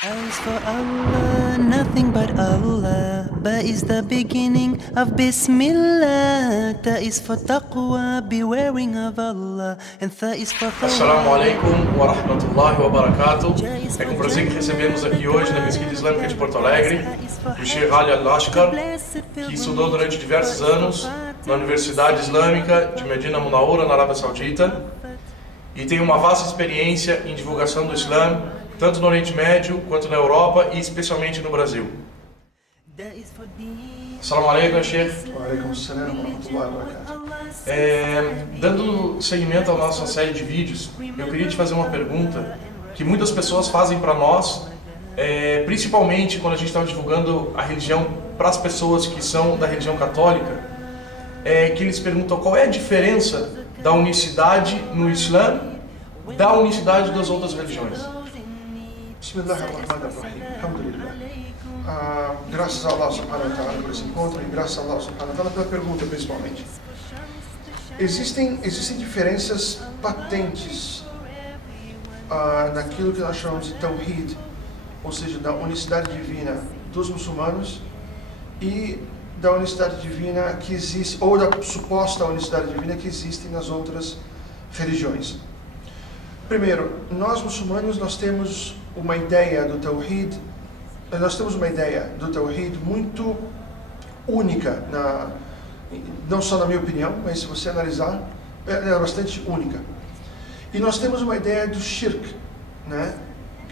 As for Allah, nothing but Allah. Ba is the beginning of Bismillah. Ta is for taqwa, bewaring of Allah. And Tha is for Assalamu alaikum wa rahmatullahi wa barakatuh. É com prazer que recebemos aqui hoje na Mesquita Islâmica de Porto Alegre o Sheikh Ali Al-Lashkar, que estudou durante diversos anos na Universidade Islâmica de Medina Munawwara, na Arábia Saudita, e tem uma vasta experiência em divulgação do Islã, tanto no Oriente Médio quanto na Europa e especialmente no Brasil. Assalamu alaikum, Sheikh. Wa alaikum assalam wa rahmatullahi wa barakatuh. Dando seguimento à nossa série de vídeos, eu queria te fazer uma pergunta que muitas pessoas fazem para nós, principalmente quando a gente está divulgando a religião para as pessoas que são da religião católica, que eles perguntam qual é a diferença da unicidade no Islã da unicidade das outras religiões. Bismillahirrahmanirrahim. Alhamdulillah. Graças a Allah subhanahu wa ta'ala por esse encontro e graças a Allah subhanahu wa ta'ala pela pergunta principalmente. Existem diferenças patentes naquilo que nós chamamos de Tawhid, ou seja, da unicidade divina dos muçulmanos e da unicidade divina que existe, ou da suposta unicidade divina que existe nas outras religiões. Primeiro, nós muçulmanos, nós temos uma ideia do Tawhid, muito única, não só na minha opinião, mas se você analisar, ela é bastante única. E nós temos uma ideia do Shirk, né?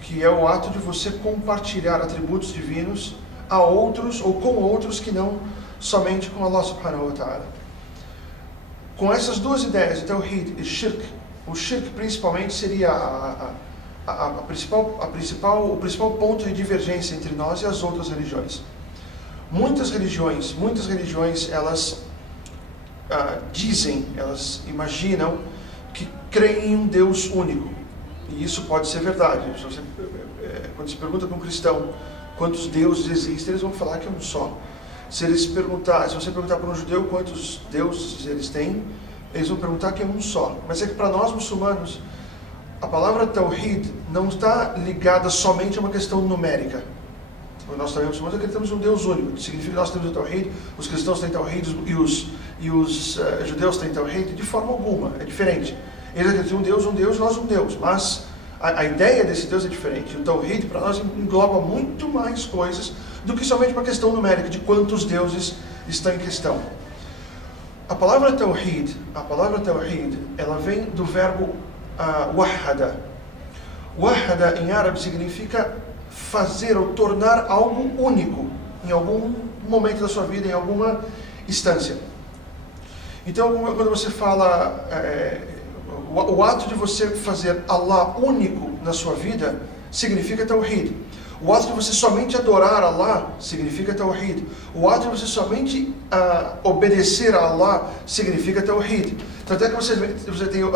Que é o ato de você compartilhar atributos divinos a outros ou com outros que não somente com Allah subhanahu wa ta'ala. Com essas duas ideias, o Tawhid e Shirk, o Shirk principalmente seria o principal ponto de divergência entre nós e as outras religiões. Muitas religiões, elas elas imaginam que creem em um Deus único. E isso pode ser verdade. Quando se pergunta para um cristão quantos deuses existem, eles vão falar que é um só. Se você perguntar para um judeu quantos deuses eles têm, eles vão perguntar que é um só. Mas é que para nós muçulmanos, a palavra Tawhid não está ligada somente a uma questão numérica. Nós também muçulmanos acreditamos em um Deus único. Significa que nós temos o Tawhid, os cristãos têm Tawhid e os judeus têm Tawhid. De forma alguma, é diferente. Eles acreditam em um Deus, nós um Deus. Mas a ideia desse Deus é diferente. O Tawhid para nós engloba muito mais coisas do que somente uma questão numérica de quantos deuses estão em questão. A palavra Tawhid, ela vem do verbo wahada. Wahada em árabe significa fazer ou tornar algo único em algum momento da sua vida, em alguma instância. Então, quando você fala o ato de você fazer Allah único na sua vida, significa Tawhid. O ato de você somente adorar Allah significa Tawhid. O ato de você somente obedecer a Allah significa Tawhid. Tanto é que você tem o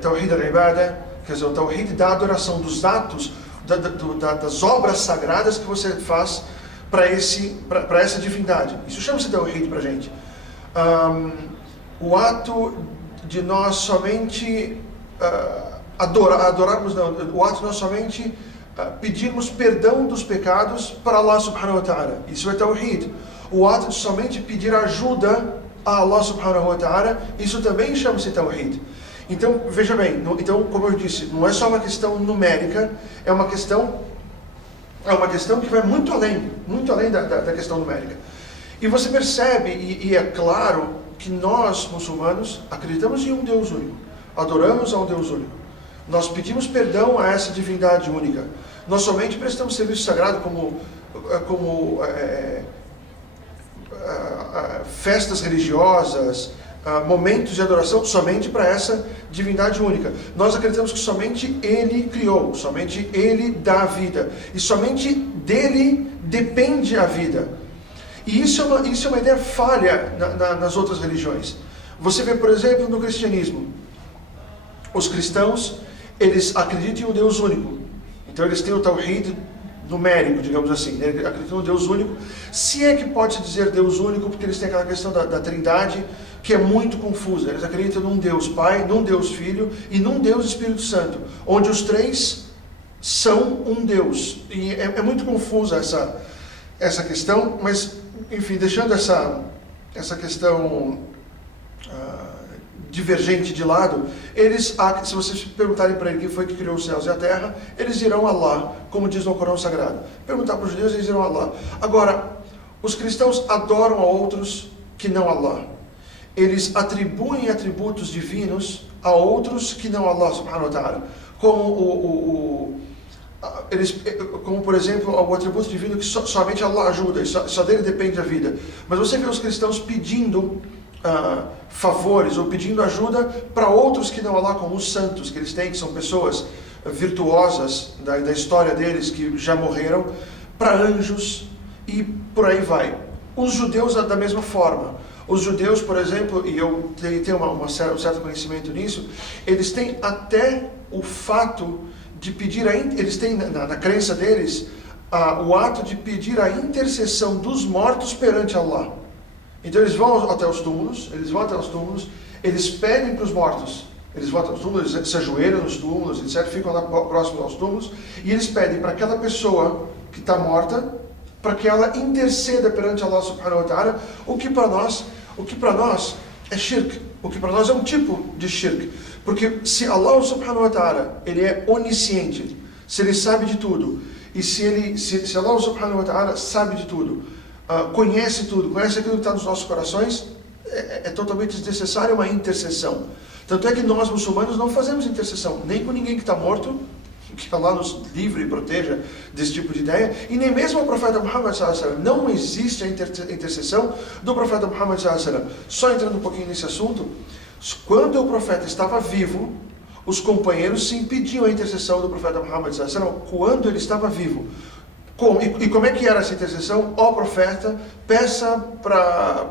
Tawhid al-Ibadah, quer dizer, o Tawhid da adoração, dos atos, das obras sagradas que você faz para essa divindade. Isso chama-se Tawhid para a gente. O ato de nós somente adorarmos, não, o ato de nós somente pedirmos perdão dos pecados para Allah subhanahu wa ta'ala. Isso é Tawhid. O ato de somente pedir ajuda a Allah subhanahu wa ta'ala, isso também chama-se Tawhid. Então, veja bem, como eu disse, não é só uma questão numérica, é uma questão que vai muito além da questão numérica. E você percebe, e é claro, que nós, muçulmanos, acreditamos em um Deus único, adoramos a um Deus único. Nós pedimos perdão a essa divindade única. Nós somente prestamos serviço sagrado como festas religiosas, momentos de adoração somente para essa divindade única. Nós acreditamos que somente Ele criou, somente Ele dá a vida e somente dele depende a vida. E isso é uma ideia falha nas outras religiões. Você vê, por exemplo, no cristianismo, os cristãos, eles acreditam em um Deus único. Então eles têm o Tawhid numérico, digamos assim. Eles acreditam em um Deus único. Se é que pode-se dizer Deus único, porque eles têm aquela questão da Trindade, que é muito confusa. Eles acreditam num Deus Pai, num Deus Filho e num Deus Espírito Santo, onde os três são um Deus. E é muito confusa essa questão, mas, enfim, deixando essa questão divergente de lado, eles, se vocês perguntarem para ele quem foi que criou os céus e a terra, eles dirão Allah, como diz no Corão Sagrado. Perguntar para os judeus, eles dirão Allah. Agora, os cristãos adoram a outros que não Allah. Eles atribuem atributos divinos a outros que não Allah subhanahu wa ta'ala. Como por exemplo, o atributo divino que somente Allah ajuda, e só dele depende a vida. Mas você vê os cristãos pedindo favores ou pedindo ajuda para outros que não Allah, como os santos que eles têm, que são pessoas virtuosas da história deles, que já morreram, para anjos e por aí vai. Os judeus da mesma forma. Os judeus, por exemplo, e eu tenho um certo conhecimento nisso, eles têm até o fato de pedir, eles têm na crença deles, o ato de pedir a intercessão dos mortos perante Allah. Então eles vão até os túmulos, eles pedem para os mortos, eles vão até os túmulos, eles se ajoelham nos túmulos, etc., ficam lá próximos aos túmulos, e eles pedem para aquela pessoa que está morta, para que ela interceda perante Allah subhanahu wa ta'ala, o que para nós é shirk, o que para nós é um tipo de shirk. Porque se Allah subhanahu wa ta'ala, ele é onisciente, se ele sabe de tudo, e se Allah subhanahu wa ta'ala sabe de tudo, conhece tudo, conhece aquilo que está nos nossos corações, é totalmente desnecessária uma intercessão. Tanto é que nós muçulmanos não fazemos intercessão, nem com ninguém que está morto, que Allah nos livre e proteja desse tipo de ideia, e nem mesmo o profeta Muhammad sallallahu alaihi wasallam. Não existe a intercessão do profeta Muhammad sallallahu alaihi wasallam. Só entrando um pouquinho nesse assunto, quando o profeta estava vivo, os companheiros se impediam a intercessão do profeta Muhammad sallallahu alaihi wasallam quando ele estava vivo. E como é que era essa intercessão? Ó profeta, peça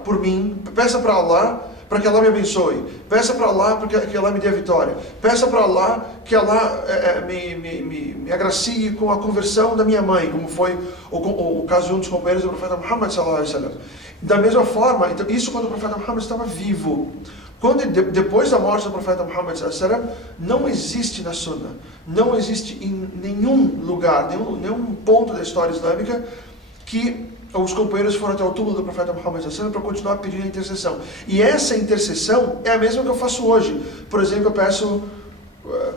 por mim, peça para Allah, para que Allah me abençoe. Peça para Allah para que Allah me dê a vitória. Peça para Allah que Allah me agracie com a conversão da minha mãe, como foi o caso de um dos companheiros do profeta Muhammad sallallahu alaihi wasallam. Da mesma forma, então, isso quando o profeta Muhammad estava vivo. Depois da morte do profeta Muhammad sallallahu alaihi wasallam, não existe na Sunnah, não existe em nenhum lugar, nenhum ponto da história islâmica que os companheiros foram até o túmulo do profeta Muhammad sallallahu alaihi wasallam para continuar pedindo a intercessão. E essa intercessão é a mesma que eu faço hoje. Por exemplo, eu peço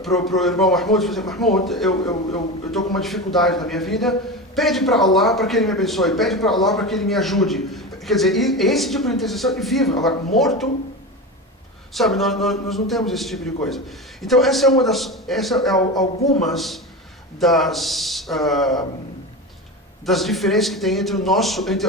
para o irmão Mahmoud, Mahmoud, eu estou com uma dificuldade na minha vida, pede para Allah para que ele me abençoe, pede para Allah para que ele me ajude. Quer dizer, esse tipo de intercessão é vivo. Agora, morto, sabe, nós não temos esse tipo de coisa. Então, essa é algumas das diferenças que tem entre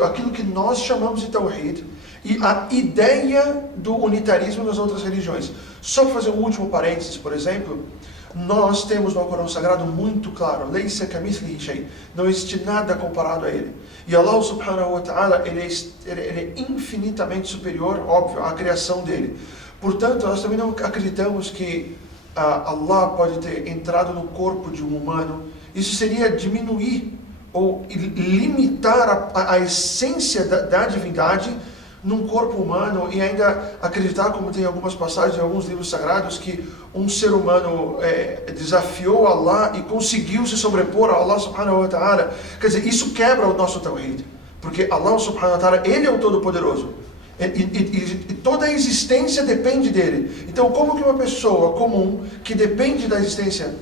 aquilo que nós chamamos de Tawhid e a ideia do unitarismo nas outras religiões. Só para fazer um último parênteses, por exemplo, nós temos no Corão Sagrado muito claro, Laysa kamithlihi shay, não existe nada comparado a ele. E Allah subhanahu wa ta'ala, ele é infinitamente superior, óbvio, à criação dele. Portanto, nós também não acreditamos que Allah pode ter entrado no corpo de um humano. Isso seria diminuir ou limitar a essência da divindade num corpo humano, e ainda acreditar, como tem algumas passagens em alguns livros sagrados, que um ser humano desafiou Allah e conseguiu se sobrepor a Allah subhanahu wa ta'ala. Quer dizer, isso quebra o nosso tawhid, porque Allah subhanahu wa ta'ala, ele é o Todo-Poderoso. E toda a existência depende dele. Então, como que uma pessoa comum que depende da existência,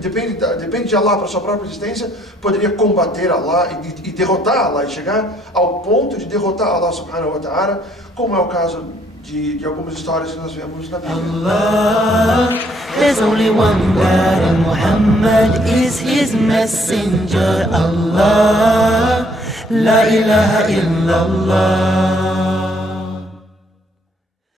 depende de Allah para sua própria existência, poderia combater Allah e derrotar Allah, e chegar ao ponto de derrotar Allah subhanahu wa ta'ala, como é o caso de algumas histórias que nós vemos na Bíblia. Allah, there's only one God, and Muhammad is his messenger. Allah, la ilaha illallah.